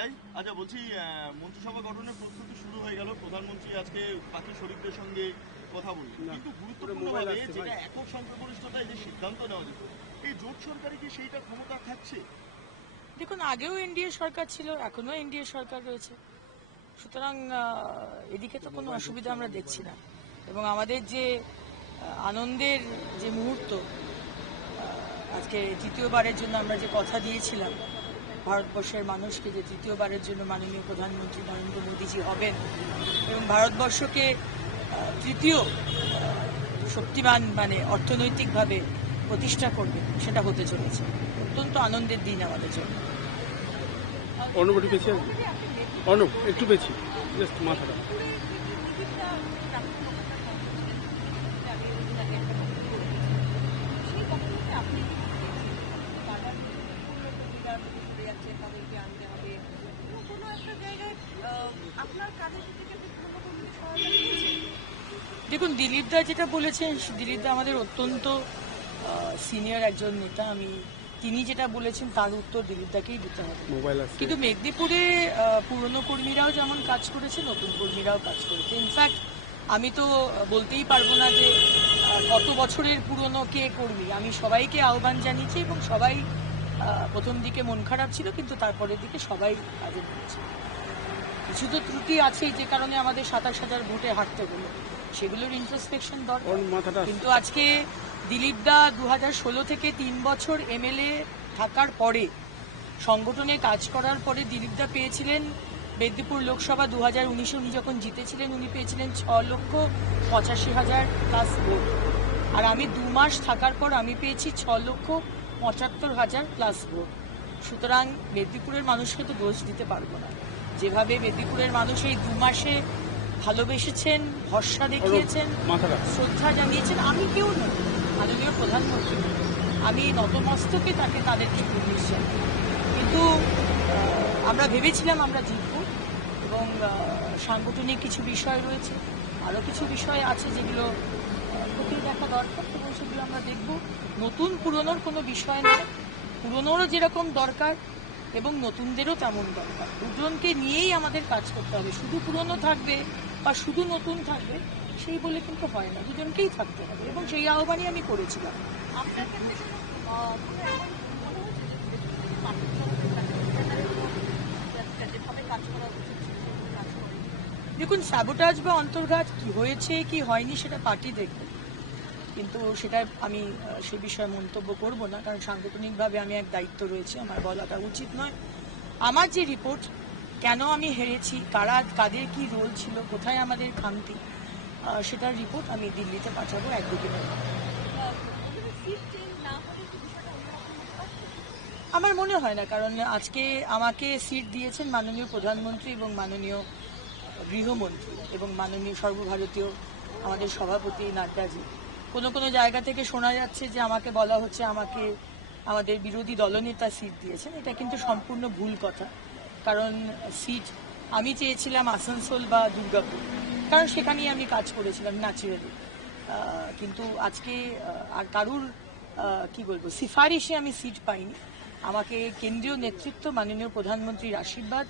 যাই। আচ্ছা বলছি মন্ত্রিসভা গঠনের প্রস্তুতি শুরু হয়ে গেল। প্রধানমন্ত্রী আজকে বাকি শরীরদের সঙ্গে কথা বললেন। কিন্তু গুরুত্বপূর্ণভাবে যেটা একক সংখ্যাগরিষ্ঠতায় যে সিদ্ধান্ত নেওয়া যেত এই জোট সরকারে কি সেইটা ক্ষমতা থাকছে? দেখুন আগেও এনডিএ সরকার ছিল এখনও এনডিএ সরকার রয়েছে। সুতরাং আহ, এদিকে তো কোনো অসুবিধা আমরা দেখছি না। এবং আমাদের যে আনন্দের যে মুহূর্ত আজকে তৃতীয়বারের জন্য আমরা যে কথা দিয়েছিলাম ভারতবর্ষের মানুষকে যে তৃতীয়বারের জন্য মাননীয় প্রধানমন্ত্রী নরেন্দ্র মোদীজি হবেন এবং ভারতবর্ষকে তৃতীয় শক্তিমান মানে অর্থনৈতিকভাবে প্রতিষ্ঠা করবে, সেটা হতে চলেছে। অত্যন্ত আনন্দের দিন আমাদের জন্য। পেছি আসবে অর্ণব একটু পেছি জাস্ট মাথাটা। দেখুন দিলীপ দা যেটা বলেছেন দিলীপ দা আমাদের অত্যন্ত সিনিয়র একজন নেতা। আমি তিনি যেটা বলেছেন তার উত্তর দিলীপ দাকেই দিতে হবে। মোবাইল কিন্তু মেদিনীপুরে পুরনো কর্মীরাও যেমন কাজ করেছে নতুন কর্মীরাও কাজ করেছে ইনফ্যাক্ট আমি তো বলতেই পারব না যে কত বছরের পুরনো কে কর্মী। আমি সবাইকে আহ্বান জানিয়েছি এবং সবাই প্রথম দিকে মন খারাপ ছিল কিন্তু তারপরের দিকে সবাই কাজে দিয়েছে কিছু তো ত্রুটি আছেই যে কারণে আমাদের সাতাশ হাজার ভোটে হারতে হলো। সেগুলোর ইন্ট্রোস্পেকশন দরকার। কিন্তু আজকে দিলীপ দা দু ষোলো থেকে তিন বছর এমএলএ থাকার পরে সংগঠনে কাজ করার পরে দিলীপ দা পেয়েছিলেন মেদিনীপুর লোকসভা দু হাজার উনিশে উনি যখন জিতেছিলেন উনি পেয়েছিলেন ছ লক্ষ পঁচাশি হাজার প্লাস ভোট। আর আমি দু মাস থাকার পর আমি পেয়েছি ছ লক্ষ পঁচাত্তর হাজার প্লাস ভোট। সুতরাং মেদিনীপুরের মানুষকে তো দোষ দিতে পারব না। যেভাবে মেদিনীপুরের মানুষ এই দু মাসে ভালোবেসেছেন ভরসা দেখিয়েছেন শ্রদ্ধা জানিয়েছেন আমি কেউ নই মাননীয় প্রধানমন্ত্রী। আমি নতমস্তকে তাকে তাদেরকে জানাই কিন্তু আমরা ভেবেছিলাম আমরা জিতব এবং সাংগঠনিক কিছু বিষয় রয়েছে আরও কিছু বিষয় আছে যেগুলো খতিয়ে দেখা দরকার এবং সেগুলো আমরা দেখব। নতুন পুরনোর কোনো বিষয় নয়। পুরনোরও যেরকম দরকার এবং নতুনদেরও তেমন দরকার। দুজনকে নিয়েই আমাদের কাজ করতে হবে। শুধু পুরনো থাকবে বা শুধু নতুন থাকবে, সেই বলে কিন্তু হয় না। দুজনকেই থাকতে হবে এবং সেই আহ্বানই আমি করেছিলাম। দেখুন স্যাবোটাজ বা অন্তর্ঘাত কি হয়েছে, কি হয়নি, সেটা পার্টি দেখবে। কিন্তু সেটা আমি সে বিষয়ে মন্তব্য করব না, কারণ সাংগঠনিকভাবে আমি এক দায়িত্ব রয়েছে, আমার বলাটা উচিত নয় আমার যে রিপোর্ট কেন আমি হেরেছি, কারা, কাদের কি রোল ছিল, কোথায় আমাদের খামতি সেটার রিপোর্ট আমি দিল্লিতে পাঠাবো এক দুদিনের। আমার মনে হয় না, কারণ আজকে আমাকে সিট দিয়েছেন মাননীয় প্রধানমন্ত্রী এবং মাননীয় গৃহমন্ত্রী এবং মাননীয় সর্বভারতীয় আমাদের সভাপতি নাড্ডাজি কোনো কোনো জায়গা থেকে শোনা যাচ্ছে যে আমাকে বলা হচ্ছে আমাকে আমাদের বিরোধী দলনেতা সিট দিয়েছেন। এটা কিন্তু সম্পূর্ণ ভুল কথা। কারণ সিট আমি চেয়েছিলাম আসানসোল বা দুর্গাপুর। কারণ সেখানেই আমি কাজ করেছিলাম ন্যাচুরালি। কিন্তু আজকে আর কারুর কি বলব, সিফারিশে আমি সিট পাইনি। আমাকে কেন্দ্রীয় নেতৃত্ব, মাননীয় প্রধানমন্ত্রীর আশীর্বাদ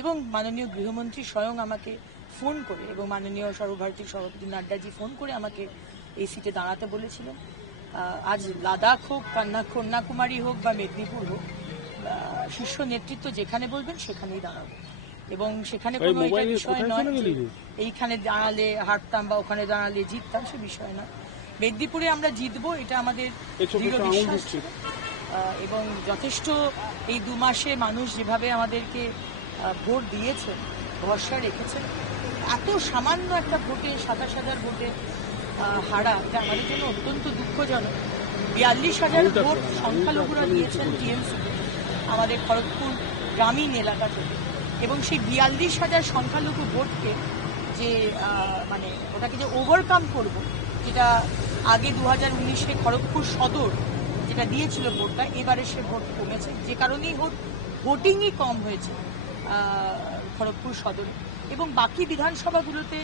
এবং মাননীয় গৃহমন্ত্রী স্বয়ং আমাকে ফোন করে এবং মাননীয় সর্বভারতীয় সভাপতি নাড্ডাজি ফোন করে আমাকে এই সিটে দাঁড়াতে বলেছিলেন আহ, আজ লাদাখ হোক কন্যা কন্যাকুমারী হোক বা মেদিনীপুর হোক শীর্ষ নেতৃত্ব যেখানে বলবেন সেখানেই দাঁড়াবো এবং সেখানে কোনো এটা বিষয় নয়? এইখানে দাঁড়ালে হারতাম বা ওখানে দাঁড়ালে জিততাম সে বিষয় না মেদিনীপুরে আমরা জিতবো এটা আমাদের দৃঢ় বিশ্বাস ছিল। এবং যথেষ্ট এই দু মাসে মানুষ যেভাবে আমাদেরকে ভোট দিয়েছেন ভরসা রেখেছেন এত সামান্য একটা ভোটে সাতাশ হাজার ভোটে হারা এটা আমাদের জন্য অত্যন্ত দুঃখজনক। বিয়াল্লিশ হাজার ভোট সংখ্যালঘুরা দিয়েছেন টিএমসি আমাদের খড়গপুর গ্রামীণ এলাকা থেকে। এবং সেই বিয়াল্লিশ হাজার সংখ্যালঘু ভোটকে যে মানে ওটাকে যে ওভারকাম করব যেটা আগে দু হাজার উনিশে খড়গপুর সদর যেটা দিয়েছিল ভোটটা এবারে সে ভোট কমেছে। যে কারণেই হোক ভোটিংই কম হয়েছে খড়গপুর সদরে। এবং বাকি বিধানসভাগুলোতে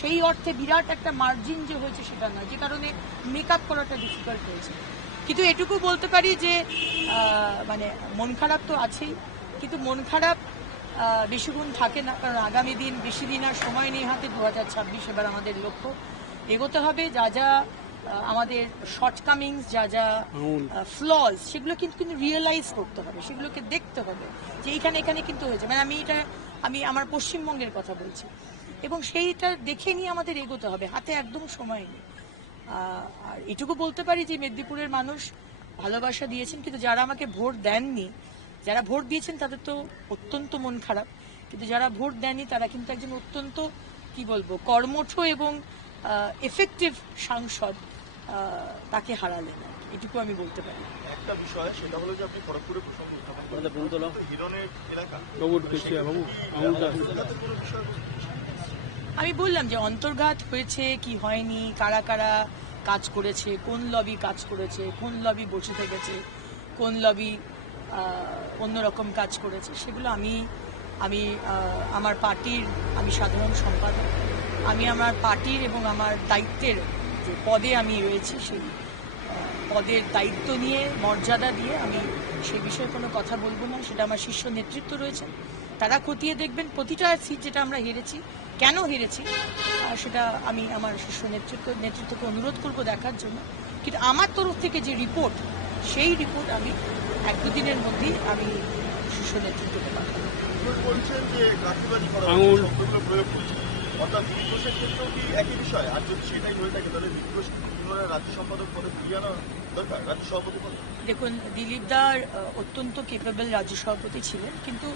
সেই অর্থে বিরাট একটা মার্জিন যে হয়েছে সেটা নয় যে কারণে মেক আপ করাটা ডিফিকাল্ট হয়েছে। কিন্তু এটুকু বলতে পারি যে মানে মন খারাপ তো আছেই কিন্তু মন খারাপ বেশিক্ষণ থাকে না কারণ আগামী দিন বেশি দিন আর সময় নেই হাতে দু হাজার ছাব্বিশ এবার আমাদের লক্ষ্য। এগোতে হবে যা যা আমাদের শর্টকামিংস যা যা। ফ্লজ সেগুলো কিন্তু কিন্তু রিয়েলাইজ করতে হবে সেগুলোকে দেখতে হবে যে এইখানে এখানে কিন্তু হয়েছে। মানে আমি এটা আমি আমার পশ্চিমবঙ্গের কথা বলছি। এবং সেইটা দেখে নিয়ে আমাদের এগোতে হবে। হাতে একদম সময় নেই। আর এটুকু বলতে পারি যে মেদিনীপুরের মানুষ ভালোবাসা দিয়েছেন কিন্তু যারা আমাকে ভোট দেননি যারা ভোট দিয়েছেন তাদের তো অত্যন্ত মন খারাপ। কিন্তু যারা ভোট দেননি তারা কিন্তু একজন অত্যন্ত কি বলব কর্মঠ এবং এফেক্টিভ সাংসদ তাকে হারালেন। এটুকু আমি বলতে পারি। একটা বিষয় সেটা হলো যে আপনি খড়গপুরে প্রসঙ্গ উত্থাপন। তো হিরণের এলাকা। বাবু বাবু কোনো বিষয় আমি বললাম যে অন্তর্ঘাত হয়েছে, কি হয়নি, কারা কারা কাজ করেছে, কোন লবি কাজ করেছে, কোন লবি বসে থেকেছে, কোন লবি অন্যরকম কাজ করেছে, সেগুলো আমি আমি আমার পার্টির, আমি সাধারণ সম্পাদক। আমি আমার পার্টির এবং আমার দায়িত্বের যে পদে আমি রয়েছি, সেই পদের দায়িত্ব নিয়ে, মর্যাদা দিয়ে আমি সে বিষয়ে কোনো কথা বলব না, সেটা আমার শীর্ষ নেতৃত্ব রয়েছে তারা খতিয়ে দেখবেন, প্রতিটা সিট যেটা আমরা হেরেছি কেন হেরেছি? সেটা আমি আমার শীর্ষ নেতৃত্ব নেতৃত্বকে অনুরোধ করব দেখার জন্য। কিন্তু আমার তরফ থেকে যে রিপোর্ট সেই রিপোর্ট আমি এক দুদিনের মধ্যেই আমি শীর্ষ নেতৃত্বকে পাঠাবো। অর্থাৎ ক্ষেত্রেও কি একই বিষয়? আর যদি সেটাই হয়ে থাকে তাহলে রাজ্য সম্পাদক পদে ফিরিয়ে আনা দরকার রাজ্য সভাপতি পদে? দেখুন দিলীপ দার অত্যন্ত কেপেবল রাজ্য সভাপতি ছিলেন কিন্তু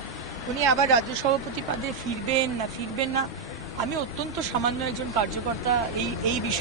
উনি আবার রাজ্য সভাপতি পদে ফিরবেন না ফিরবেন না। আমি অত্যন্ত সামান্য একজন কার্যকর্তা এই এই বিষয়ে